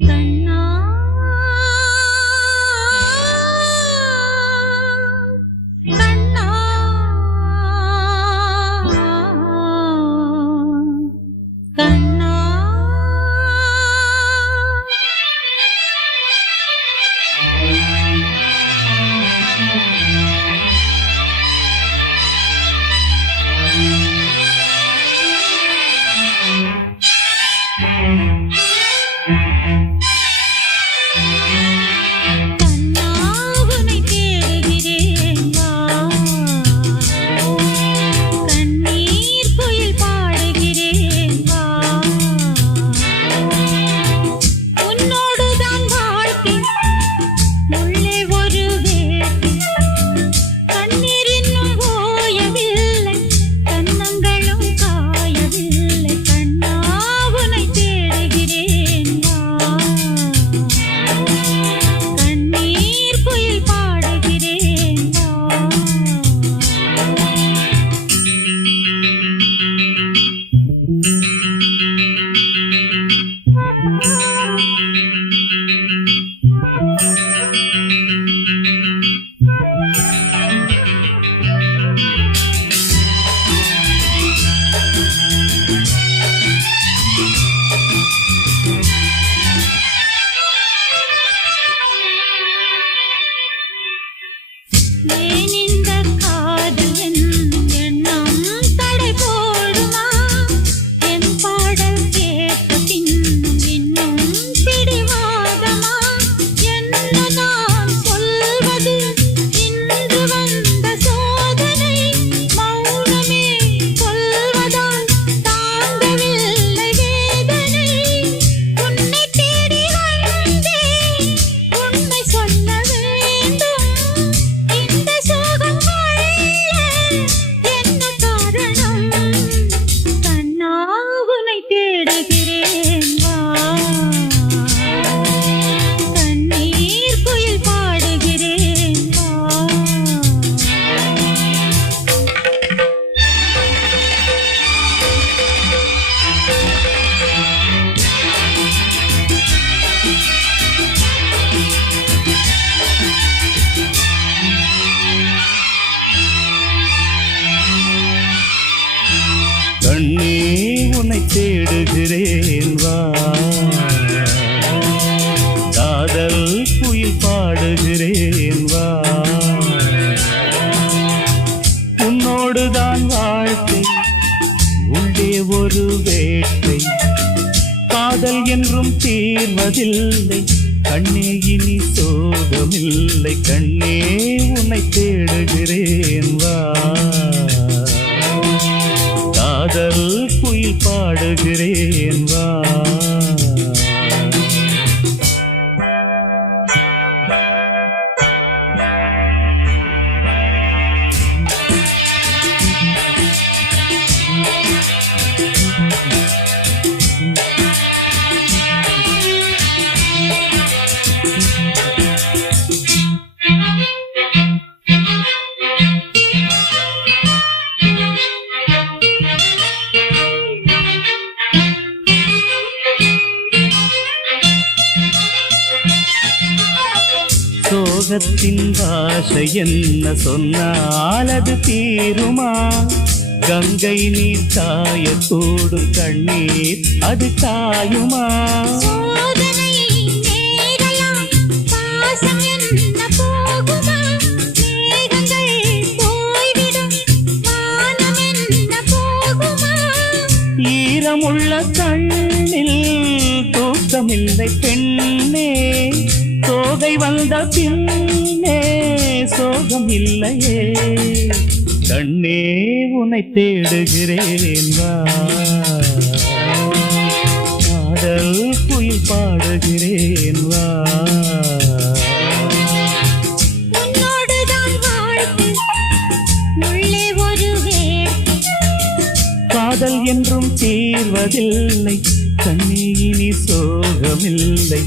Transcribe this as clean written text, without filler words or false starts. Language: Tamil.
கண்ணா கண்ணா கண்ணா கண்ணே உன்னை தேடுகிறேன் வா, காதல் குயில் பாடுகிறேன் வா, உன்னோடுதான் வாழ்க்கை உள்ளே ஒரு வேட்டை, காதல் என்றும் தீர்வதில்லை கண்ணே இனி சோகமில்லை, கண்ணே உன்னை தேடுகிறேன் வா, காதல் குயில் பாடுகிறேன் வா. சோகத்தின் பாஷை என்ன சொன்னால் அது தீருமா, கங்கை நீர் காயக்கூடும் கண்ணீர் அது காயுமா, ஈரமுள்ள கண்ணில் தூக்கமில்லை பெண்ணே, சோகை வந்த பின்னே சோகம் இல்லையே, கண்ணே உன்னை தேடுகிறேன் வா, காதல் குயில் பாடுகிறேன் வா, காதல் என்றும் தீர்வதில்லை கண்ணே இனி சோகமில்லை.